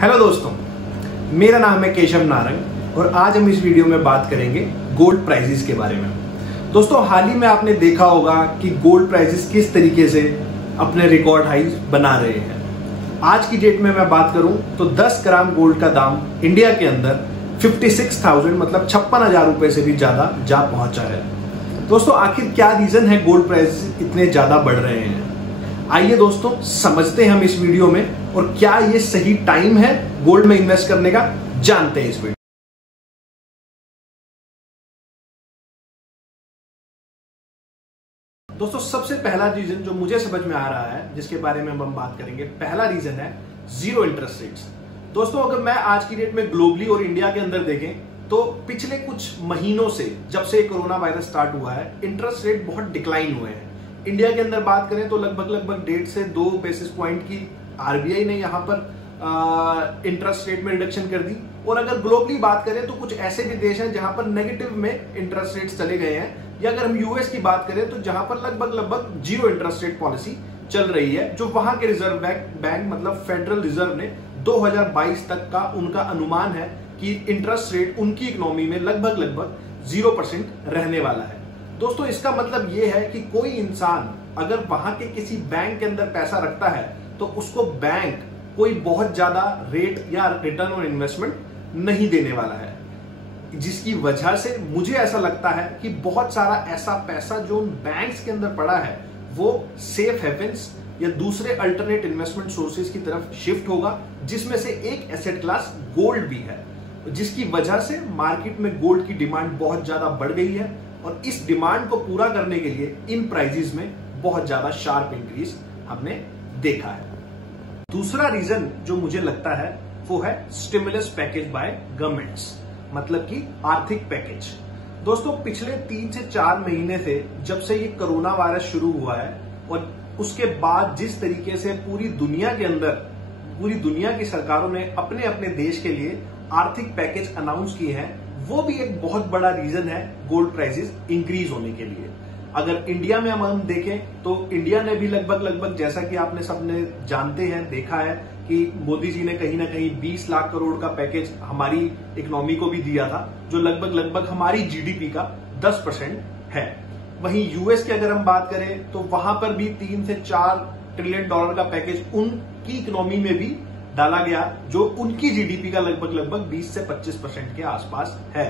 Hello दोस्तों, मेरा नाम है केशव नारंग और आज हम इस वीडियो में बात करेंगे गोल्ड प्राइसेस के बारे में। दोस्तों, हाल ही में आपने देखा होगा कि गोल्ड प्राइसेस किस तरीके से अपने रिकॉर्ड हाईज बना रहे हैं। आज की डेट में मैं बात करूं तो 10 ग्राम गोल्ड का दाम इंडिया के अंदर 56,000 मतलब 56,000 रुपए से भी ज्यादा जा पहुंचा है। दोस्तों, आखिर क्या रीजन है गोल्ड प्राइसेस इतने ज्यादा बढ़ रहे हैं? आइए दोस्तों समझते हैं हम इस वीडियो में, और क्या ये सही टाइम है गोल्ड में इन्वेस्ट करने का, जानते हैं इस वीडियो। दोस्तों, सबसे पहला रीजन जो मुझे समझ में आ रहा है, जिसके बारे में हम बात करेंगे, पहला रीजन है जीरो इंटरेस्ट रेट्स। दोस्तों, अगर मैं आज की डेट में ग्लोबली और इंडिया के अंदर देखें तो पिछले कुछ महीनों से, जब से कोरोना वायरस स्टार्ट हुआ है, इंटरेस्ट रेट बहुत डिक्लाइन हुए हैं। इंडिया के अंदर बात करें तो लगभग 1.5 से 2 बेसिस पॉइंट की आरबीआई ने यहां पर इंटरेस्ट रेट में रिडक्शन कर दी। और अगर ग्लोबली बात करें तो कुछ ऐसे भी देश हैं जहां पर नेगेटिव में इंटरेस्ट रेट्स चले गए हैं, या अगर हम यूएस की बात करें तो जहां पर लगभग जीरो इंटरेस्ट रेट पॉलिसी चल रही है, जो वहां के रिजर्व बैंक मतलब फेडरल रिजर्व ने 2022 तक का उनका अनुमान है कि इंटरेस्ट रेट उनकी इकोनॉमी में लगभग 0% रहने वाला है। दोस्तों, इसका मतलब यह है कि कोई इंसान अगर वहां के किसी बैंक के अंदर पैसा रखता है तो उसको बैंक कोई बहुत ज्यादा रेट या रिटर्न ऑन इन्वेस्टमेंट नहीं देने वाला है, जिसकी वजह से मुझे ऐसा लगता है कि बहुत सारा ऐसा पैसा जो बैंक्स के अंदर पड़ा है वो सेफ हेवेंस या दूसरे अल्टरनेट इन्वेस्टमेंट सोर्सेज की तरफ शिफ्ट होगा, जिसमें से एक एसेट क्लास गोल्ड भी है, जिसकी वजह से मार्केट में गोल्ड की डिमांड बहुत ज्यादा बढ़ गई है। और इस डिमांड को पूरा करने के लिए इन प्राइसेस में बहुत ज्यादा शार्प इंक्रीज हमने देखा है। दूसरा रीजन जो मुझे लगता है वो है स्टिमुलस पैकेज बाय गवर्नमेंट्स, मतलब कि आर्थिक पैकेज। दोस्तों, पिछले 3 से 4 महीने से जब से ये कोरोना वायरस शुरू हुआ है और उसके बाद जिस तरीके से पूरी दुनिया के अंदर पूरी दुनिया की सरकारों ने अपने अपने देश के लिए आर्थिक पैकेज अनाउंस किए हैं, वो भी एक बहुत बड़ा रीजन है गोल्ड प्राइसेस इंक्रीज होने के लिए। अगर इंडिया में हम देखें तो इंडिया ने भी लगभग जैसा कि आपने सबने जानते हैं, देखा है कि मोदी जी ने कहीं ना कहीं 20 लाख करोड़ का पैकेज हमारी इकोनॉमी को भी दिया था, जो लगभग हमारी जीडीपी का 10% है। वहीं यूएस की अगर हम बात करें तो वहां पर भी 3 से 4 ट्रिलियन डॉलर का पैकेज उनकी इकोनॉमी में भी डाला गया, जो उनकी जीडीपी का लगभग 20 से 25% के आसपास है।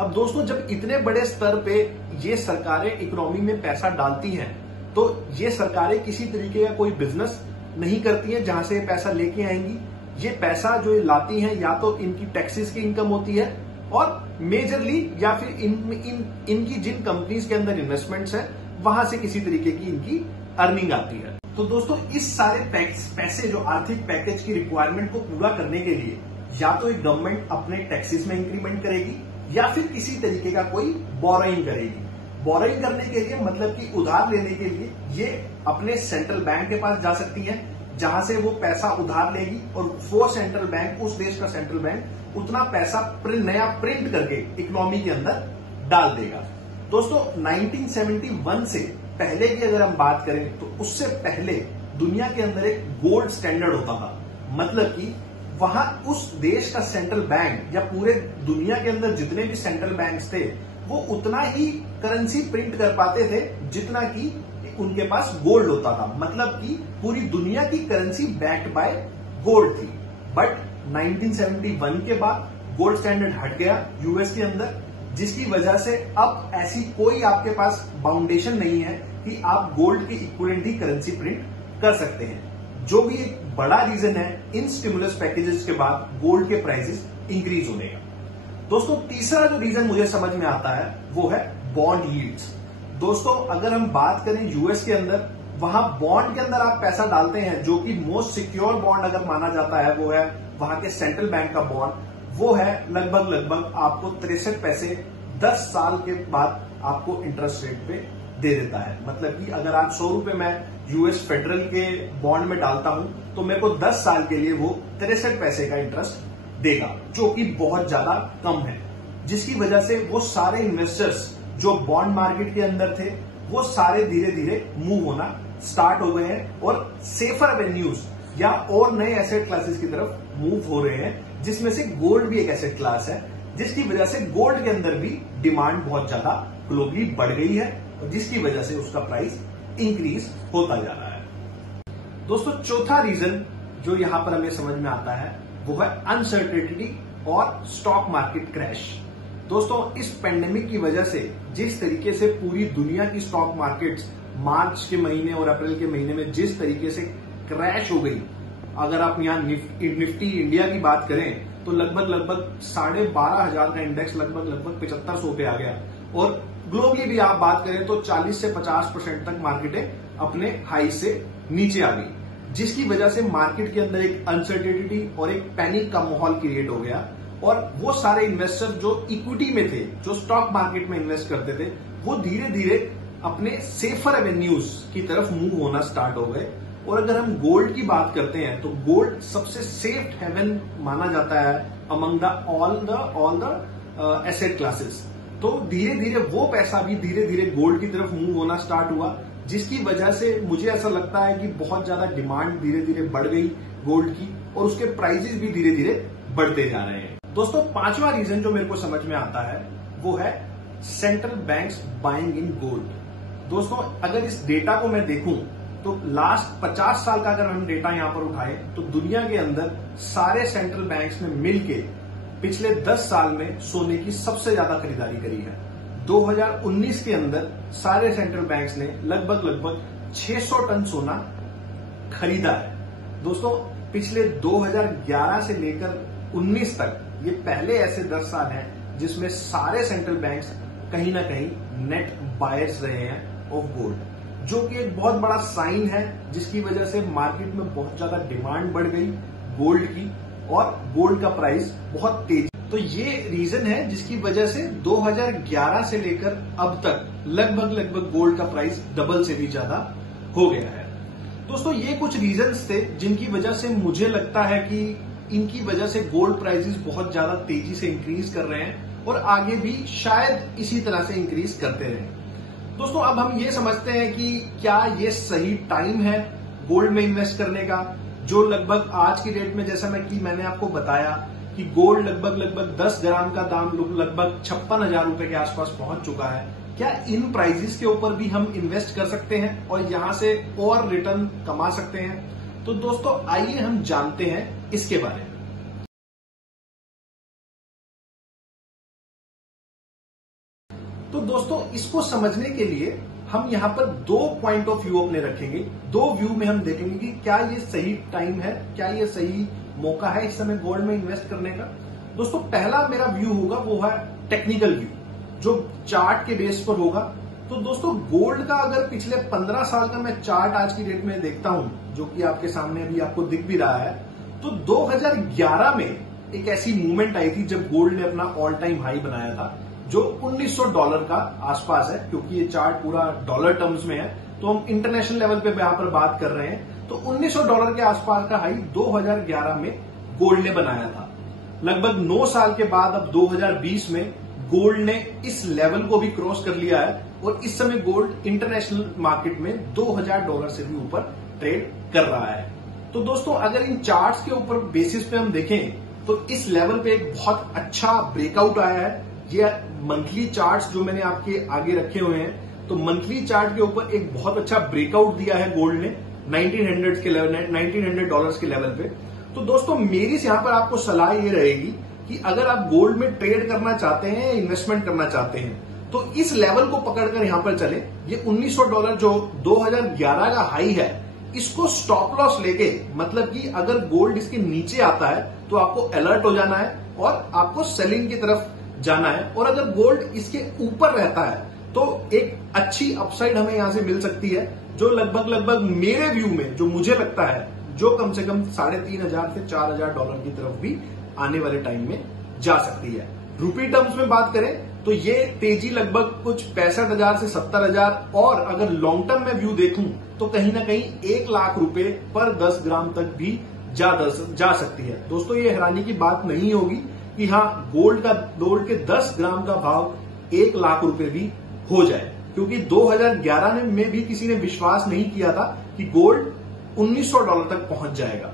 अब दोस्तों, जब इतने बड़े स्तर पे ये सरकारें इकोनॉमी में पैसा डालती हैं, तो ये सरकारें किसी तरीके का कोई बिजनेस नहीं करती हैं जहां से ये पैसा लेके आएंगी। ये पैसा जो ये लाती हैं या तो इनकी टैक्सेस की इनकम होती है, और मेजरली या फिर इनकी जिन कंपनीज के अंदर इन्वेस्टमेंट्स है वहां से किसी तरीके की इनकी अर्निंग आती है। तो दोस्तों, इस सारे पैसे जो आर्थिक पैकेज की रिक्वायरमेंट को पूरा करने के लिए या तो एक गवर्नमेंट अपने टैक्सेस में इंक्रीमेंट करेगी या फिर किसी तरीके का कोई बोरोइंग करेगी। बोरोइंग करने के लिए मतलब कि उधार लेने के लिए ये अपने सेंट्रल बैंक के पास जा सकती है, जहां से वो पैसा उधार लेगी और वो सेंट्रल बैंक, उस देश का सेंट्रल बैंक उतना पैसा नया प्रिंट करके इकोनॉमी के अंदर डाल देगा। दोस्तों, 1971 से पहले की अगर हम बात करें तो उससे पहले दुनिया के अंदर एक गोल्ड स्टैंडर्ड होता था, मतलब कि वहां उस देश का सेंट्रल बैंक या पूरे दुनिया के अंदर जितने भी सेंट्रल बैंक्स थे वो उतना ही करेंसी प्रिंट कर पाते थे जितना कि उनके पास गोल्ड होता था, मतलब कि पूरी दुनिया की करेंसी बैक्ड बाय गोल्ड थी। बट 1971 के बाद गोल्ड स्टैंडर्ड हट गया यूएस के अंदर, जिसकी वजह से अब ऐसी कोई आपके पास बाउंडेशन नहीं है कि आप गोल्ड के इक्विवेलेंट ही करेंसी प्रिंट कर सकते हैं, जो भी एक बड़ा रीजन है इन स्टिमुलस पैकेजेस के बाद गोल्ड के प्राइसेस इंक्रीज होने का। दोस्तों, तीसरा जो रीजन मुझे समझ में आता है वो है बॉन्ड यील्ड्स। दोस्तों, अगर हम बात करें यूएस के अंदर, वहां बॉन्ड के अंदर आप पैसा डालते हैं, जो कि मोस्ट सिक्योर बॉन्ड अगर माना जाता है वो है वहां के सेंट्रल बैंक का बॉन्ड। वो है लगभग आपको 63 पैसे 10 साल के बाद आपको इंटरेस्ट रेट पे दे देता है। मतलब कि अगर आज 100 रुपए मैं यूएस फेडरल के बॉन्ड में डालता हूं तो मेरे को 10 साल के लिए वो 63 पैसे का इंटरेस्ट देगा, जो कि बहुत ज्यादा कम है, जिसकी वजह से वो सारे इन्वेस्टर्स जो बॉन्ड मार्केट के अंदर थे वो सारे धीरे धीरे मूव होना स्टार्ट हो गए हैं और सेफर एवेन्यूज या और नए एसेट क्लासेस की तरफ मूव हो रहे हैं, जिसमें से गोल्ड भी एक एसेट क्लास है, जिसकी वजह से गोल्ड के अंदर भी डिमांड बहुत ज्यादा ग्लोबली बढ़ गई है और जिसकी वजह से उसका प्राइस इंक्रीज होता जा रहा है। दोस्तों, चौथा रीजन जो यहां पर हमें समझ में आता है वो है अनसर्टेनिटी और स्टॉक मार्केट क्रैश। दोस्तों, इस पेंडेमिक की वजह से जिस तरीके से पूरी दुनिया की स्टॉक मार्केट्स मार्च के महीने और अप्रैल के महीने में जिस तरीके से क्रैश हो गई, अगर आप यहाँ निफ्टी इंडिया की बात करें तो लगभग 12,500 का इंडेक्स लगभग 7500 पे आ गया और ग्लोबली भी आप बात करें तो 40 से 50% तक मार्केटें अपने हाई से नीचे आ गई, जिसकी वजह से मार्केट के अंदर एक अनसर्टेनिटी और एक पैनिक का माहौल क्रिएट हो गया और वो सारे इन्वेस्टर जो इक्विटी में थे, जो स्टॉक मार्केट में इन्वेस्ट करते थे, वो धीरे धीरे अपने सेफर एवेन्यूज की तरफ मूव होना स्टार्ट हो गए। और अगर हम गोल्ड की बात करते हैं तो गोल्ड सबसे सेफ हेवन माना जाता है among the all the asset classes. तो धीरे धीरे वो पैसा भी धीरे धीरे गोल्ड की तरफ मूव होना स्टार्ट हुआ, जिसकी वजह से मुझे ऐसा लगता है कि बहुत ज्यादा डिमांड धीरे धीरे बढ़ गई गोल्ड की और उसके प्राइसेस भी धीरे धीरे बढ़ते जा रहे हैं। दोस्तों, पांचवा रीजन जो मेरे को समझ में आता है वो है central banks buying in gold. दोस्तों, अगर इस डेटा को मैं देखूं तो लास्ट 50 साल का अगर हम डेटा यहां पर उठाएं तो दुनिया के अंदर सारे सेंट्रल बैंक्स ने मिलके पिछले 10 साल में सोने की सबसे ज्यादा खरीदारी करी है। 2019 के अंदर सारे सेंट्रल बैंक्स ने लगभग 600 टन सोना खरीदा है। दोस्तों, पिछले 2011 से लेकर 19 तक ये पहले ऐसे 10 साल हैं जिसमें सारे सेंट्रल बैंक्स कहीं ना कहीं नेट बायर्स रहे हैं ऑफ गोल्ड, जो कि एक बहुत बड़ा साइन है, जिसकी वजह से मार्केट में बहुत ज्यादा डिमांड बढ़ गई गोल्ड की और गोल्ड का प्राइस बहुत तेज। तो ये रीजन है जिसकी वजह से 2011 से लेकर अब तक लगभग गोल्ड का प्राइस डबल से भी ज्यादा हो गया है। दोस्तों, ये कुछ रीजंस थे जिनकी वजह से मुझे लगता है कि इनकी वजह से गोल्ड प्राइसेस बहुत ज्यादा तेजी से इंक्रीज कर रहे हैं और आगे भी शायद इसी तरह से इंक्रीज करते रहें। दोस्तों, अब हम ये समझते हैं कि क्या ये सही टाइम है गोल्ड में इन्वेस्ट करने का, जो लगभग आज की डेट में जैसा मैंने आपको बताया कि गोल्ड लगभग 10 ग्राम का दाम लगभग 56,000 रुपए के आसपास पहुंच चुका है। क्या इन प्राइसेस के ऊपर भी हम इन्वेस्ट कर सकते हैं और यहां से और रिटर्न कमा सकते हैं? तो दोस्तों, आइए हम जानते हैं इसके बारे में। तो दोस्तों, इसको समझने के लिए हम यहां पर 2 पॉइंट ऑफ व्यू अपने रखेंगे। 2 व्यू में हम देखेंगे कि क्या ये सही टाइम है, क्या ये सही मौका है इस समय गोल्ड में इन्वेस्ट करने का। दोस्तों, पहला मेरा व्यू होगा वो है टेक्निकल व्यू, जो चार्ट के बेस पर होगा। तो दोस्तों, गोल्ड का अगर पिछले 15 साल का मैं चार्ट आज की डेट में देखता हूं, जो कि आपके सामने अभी आपको दिख भी रहा है, तो 2011 में एक ऐसी मूवमेंट आई थी जब गोल्ड ने अपना ऑल टाइम हाई बनाया था, जो $1900 का आसपास है। क्योंकि ये चार्ट पूरा डॉलर टर्म्स में है तो हम इंटरनेशनल लेवल पे यहां पर बात कर रहे हैं। तो $1900 के आसपास का हाई 2011 में गोल्ड ने बनाया था। लगभग 9 साल के बाद अब 2020 में गोल्ड ने इस लेवल को भी क्रॉस कर लिया है और इस समय गोल्ड इंटरनेशनल मार्केट में $2000 से भी ऊपर ट्रेड कर रहा है। तो दोस्तों, अगर इन चार्ट्स के ऊपर बेसिस पे हम देखें तो इस लेवल पे एक बहुत अच्छा ब्रेकआउट आया है। ये मंथली चार्ट्स जो मैंने आपके आगे रखे हुए हैं, तो मंथली चार्ट के ऊपर एक बहुत अच्छा ब्रेकआउट दिया है गोल्ड ने $1900 के लेवल पे। तो दोस्तों, मेरी यहां पर आपको सलाह ये रहेगी कि अगर आप गोल्ड में ट्रेड करना चाहते हैं, इन्वेस्टमेंट करना चाहते हैं, तो इस लेवल को पकड़कर यहां पर चले। ये $1900 जो 2011 का हाई है, इसको स्टॉप लॉस लेके, मतलब कि अगर गोल्ड इसके नीचे आता है तो आपको अलर्ट हो जाना है और आपको सेलिंग की तरफ जाना है। और अगर गोल्ड इसके ऊपर रहता है तो एक अच्छी अपसाइड हमें यहां से मिल सकती है, जो लगभग मेरे व्यू में जो मुझे लगता है, जो कम से कम $3500 से $4000 की तरफ भी आने वाले टाइम में जा सकती है। रुपी टर्म्स में बात करें तो ये तेजी लगभग कुछ 65,000 से 70,000, और अगर लॉन्ग टर्म में व्यू देखूं तो कहीं ना कहीं 1 लाख रुपए पर 10 ग्राम तक भी जा सकती है। दोस्तों, ये हैरानी की बात नहीं होगी कि हाँ, गोल्ड के 10 ग्राम का भाव 1 लाख रुपए भी हो जाए, क्योंकि 2011 में भी किसी ने विश्वास नहीं किया था कि गोल्ड $1900 तक पहुंच जाएगा।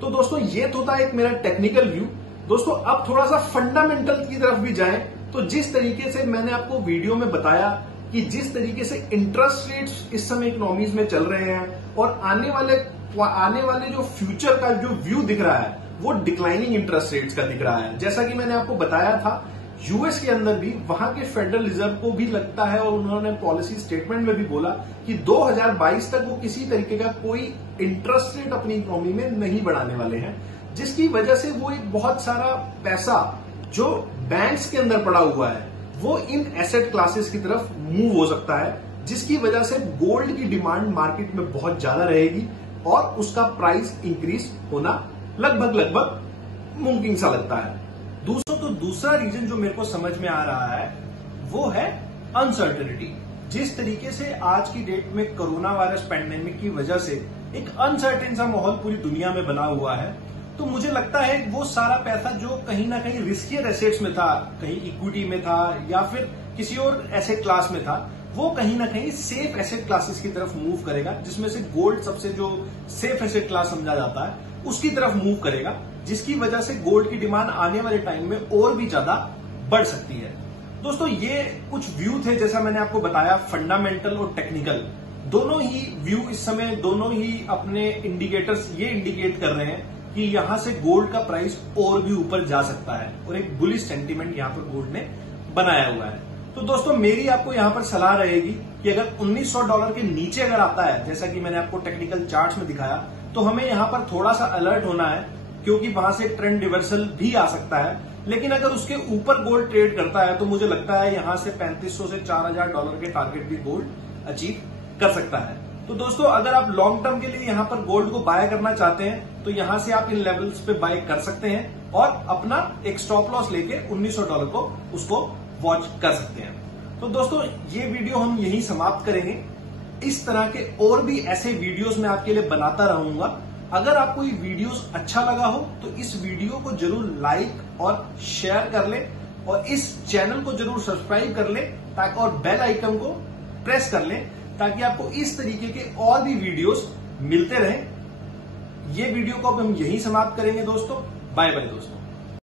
तो दोस्तों ये तो था एक मेरा टेक्निकल व्यू। दोस्तों अब थोड़ा सा फंडामेंटल की तरफ भी जाएं तो जिस तरीके से मैंने आपको वीडियो में बताया कि जिस तरीके से इंटरेस्ट रेट्स इस समय इकोनॉमीज में चल रहे हैं और आने वाले जो फ्यूचर का जो व्यू दिख रहा है वो डिक्लाइनिंग इंटरेस्ट रेट्स का दिख रहा है। जैसा कि मैंने आपको बताया था यूएस के अंदर भी वहां के फेडरल रिजर्व को भी लगता है और उन्होंने पॉलिसी स्टेटमेंट में भी बोला कि 2022 तक वो किसी तरीके का कोई इंटरेस्ट रेट अपनी इकोनॉमी में नहीं बढ़ाने वाले हैं, जिसकी वजह से वो एक बहुत सारा पैसा जो बैंक्स के अंदर पड़ा हुआ है वो इन एसेट क्लासेस की तरफ मूव हो सकता है, जिसकी वजह से गोल्ड की डिमांड मार्केट में बहुत ज्यादा रहेगी और उसका प्राइस इंक्रीज होना लगभग मुमकिन सा लगता है। दूसरा रीजन जो मेरे को समझ में आ रहा है वो है अनसर्टेनिटी। जिस तरीके से आज की डेट में कोरोना वायरस पैंडेमिक की वजह से एक अनसर्टेन सा माहौल पूरी दुनिया में बना हुआ है, तो मुझे लगता है वो सारा पैसा जो कहीं ना कहीं रिस्कियर एसेट्स में था, कहीं इक्विटी में था या फिर किसी और एसेट क्लास में था, वो कहीं ना कहीं सेफ एसेट क्लासेस की तरफ मूव करेगा, जिसमें से गोल्ड सबसे जो सेफ एसेट क्लास समझा जाता है उसकी तरफ मूव करेगा, जिसकी वजह से गोल्ड की डिमांड आने वाले टाइम में और भी ज्यादा बढ़ सकती है। दोस्तों ये कुछ व्यू थे, जैसा मैंने आपको बताया फंडामेंटल और टेक्निकल दोनों ही व्यू इस समय दोनों ही अपने इंडिकेटर्स ये इंडिकेट कर रहे हैं कि यहां से गोल्ड का प्राइस और भी ऊपर जा सकता है और एक बुलिश सेंटीमेंट यहां पर गोल्ड ने बनाया हुआ है। तो दोस्तों मेरी आपको यहां पर सलाह रहेगी कि अगर $1900 के नीचे अगर आता है, जैसा कि मैंने आपको टेक्निकल चार्ट्स में दिखाया, तो हमें यहां पर थोड़ा सा अलर्ट होना है क्योंकि वहां से ट्रेंड रिवर्सल भी आ सकता है। लेकिन अगर उसके ऊपर गोल्ड ट्रेड करता है तो मुझे लगता है यहां से $3500 से $4000 के टारगेट भी गोल्ड अचीव कर सकता है। तो दोस्तों अगर आप लॉन्ग टर्म के लिए यहां पर गोल्ड को बाय करना चाहते हैं तो यहां से आप इन लेवल्स पे बाय कर सकते हैं और अपना एक स्टॉप लॉस लेके $1900 को उसको वॉच कर सकते हैं। तो दोस्तों ये वीडियो हम यहीं समाप्त करेंगे। इस तरह के और भी ऐसे वीडियोस मैं आपके लिए बनाता रहूंगा। अगर आपको ये वीडियोस अच्छा लगा हो तो इस वीडियो को जरूर लाइक और शेयर कर ले और इस चैनल को जरूर सब्सक्राइब कर ले ताकि और बेल आइकन को प्रेस कर ले ताकि आपको इस तरीके के और भी वीडियोस मिलते रहें। ये वीडियो को अब हम यहीं समाप्त करेंगे दोस्तों। बाय बाय दोस्तों।